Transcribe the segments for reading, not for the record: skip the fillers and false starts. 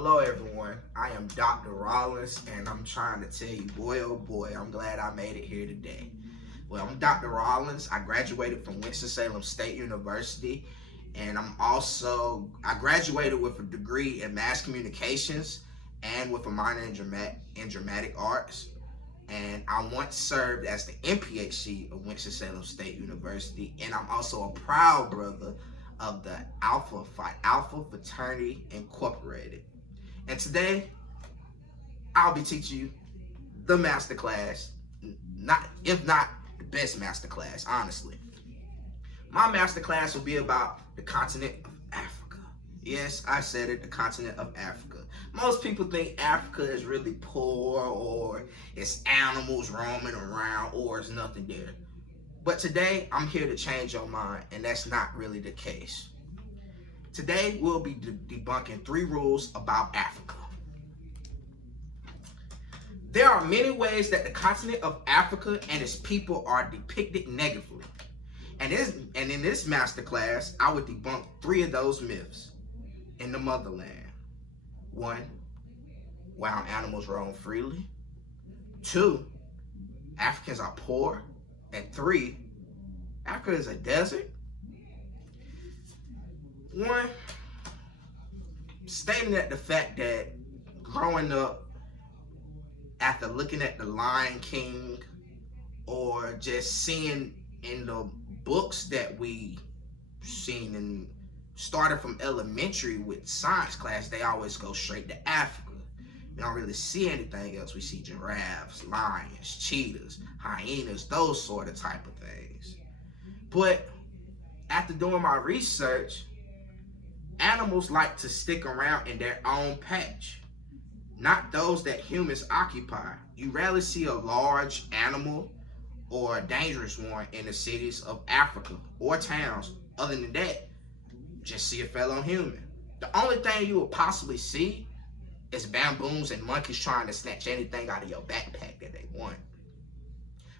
Hello everyone, I am Dr. Rollins and I'm trying to tell you, boy oh boy, I'm glad I made it here today. Well, I'm Dr. Rollins. I graduated from Winston-Salem State University and I graduated with a degree in mass communications and with a minor in dramatic arts. And I once served as the NPHC of Winston-Salem State University, and I'm also a proud brother of the Alpha Fraternity Incorporated. And today, I'll be teaching you the master class, if not the best master class, honestly. My master class will be about the continent of Africa. Yes, I said it, the continent of Africa. Most people think Africa is really poor, or it's animals roaming around, or it's nothing there. But today, I'm here to change your mind, and that's not really the case. Today, we'll be debunking 3 rules about Africa. There are many ways that the continent of Africa and its people are depicted negatively. And in this masterclass, I would debunk 3 of those myths in the motherland. 1, wild animals roam freely. 2, Africans are poor. And 3, Africa is a desert. 1, stating that the fact that growing up, after looking at the Lion King or just seeing in the books that we seen and started from elementary with science class, they always go straight to Africa. We don't really see anything else. We see giraffes, lions, cheetahs, hyenas, those sort of type of things. But after doing my research, animals like to stick around in their own patch, not those that humans occupy. You rarely see a large animal or a dangerous one in the cities of Africa or towns. Other than that, just see a fellow human. The only thing you will possibly see is baboons and monkeys trying to snatch anything out of your backpack that they want.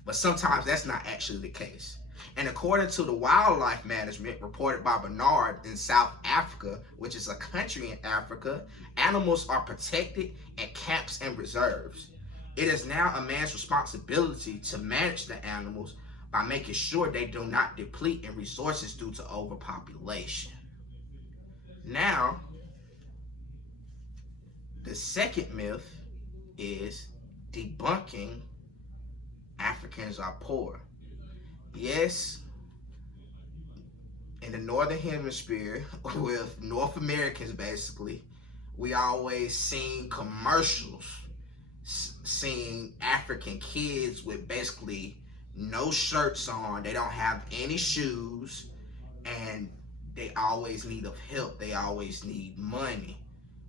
But sometimes that's not actually the case. And according to the wildlife management reported by Bernard in South Africa, which is a country in Africa, animals are protected in camps and reserves. It is now a man's responsibility to manage the animals by making sure they do not deplete in resources due to overpopulation. Now, the second myth is debunking Africans are poor. Yes, in the Northern Hemisphere, with North Americans basically, we always seen commercials, seeing African kids with basically no shirts on, they don't have any shoes, and they always need help, they always need money.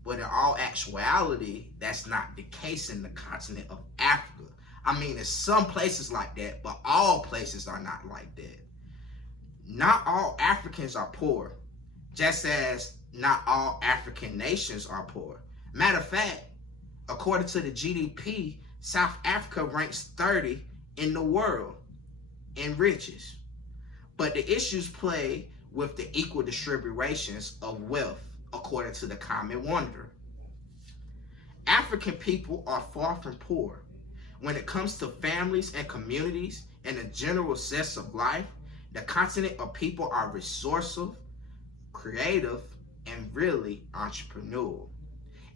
But in all actuality, that's not the case in the continent of Africa. I mean, there's some places like that, but all places are not like that. Not all Africans are poor, just as not all African nations are poor. Matter of fact, according to the GDP, South Africa ranks 30 in the world in riches. But the issues play with the equal distributions of wealth, according to the Common Wanderer. African people are far from poor. When it comes to families and communities and the general sense of life, the continent of people are resourceful, creative, and really entrepreneurial.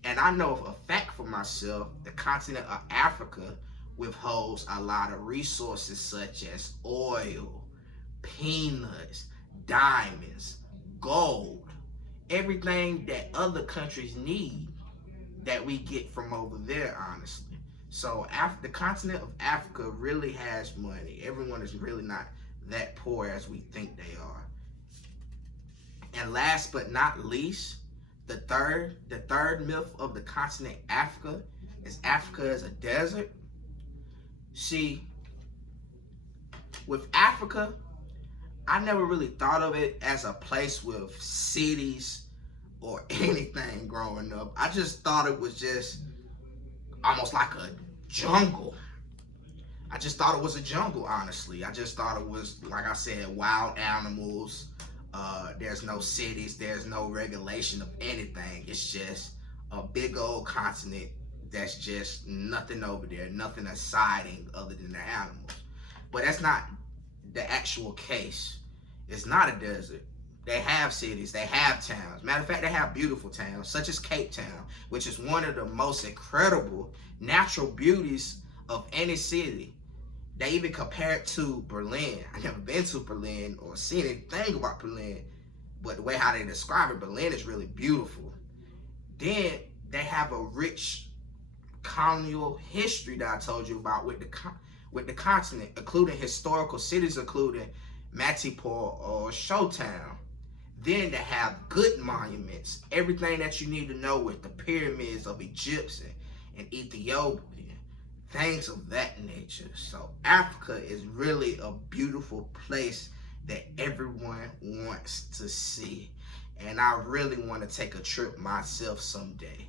And I know of a fact for myself, the continent of Africa withholds a lot of resources such as oil, peanuts, diamonds, gold, everything that other countries need that we get from over there, honestly. So the continent of Africa really has money. Everyone is really not that poor as we think they are. And last but not least, the third myth of the continent Africa is Africa is a desert. See, with Africa, I never really thought of it as a place with cities or anything growing up. I just thought it was just almost like a jungle. I just thought it was a jungle, honestly. I just thought it was, like I said, wild animals. There's no cities. There's no regulation of anything. It's just a big old continent that's just nothing over there, nothing exciting other than the animals. But that's not the actual case. It's not a desert. They have cities, they have towns. Matter of fact, they have beautiful towns, such as Cape Town, which is one of the most incredible natural beauties of any city. They even compare it to Berlin. I've never been to Berlin or seen anything about Berlin, but the way how they describe it, Berlin is really beautiful. Then they have a rich colonial history that I told you about with the continent, including historical cities, including Matipur or Showtown. Then they have good monuments, everything that you need to know with the pyramids of Egyptian and Ethiopian, things of that nature. So Africa is really a beautiful place that everyone wants to see. And I really want to take a trip myself someday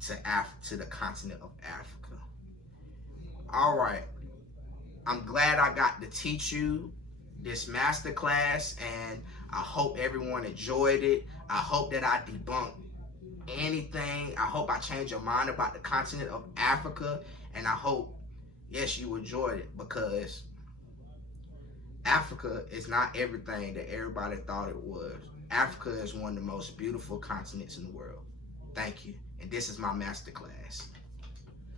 to the continent of Africa. All right. I'm glad I got to teach you this masterclass, and I hope everyone enjoyed it. I hope that I debunked anything. I hope I changed your mind about the continent of Africa, and I hope, yes, you enjoyed it, because Africa is not everything that everybody thought it was. Africa is one of the most beautiful continents in the world. Thank you. And this is my masterclass.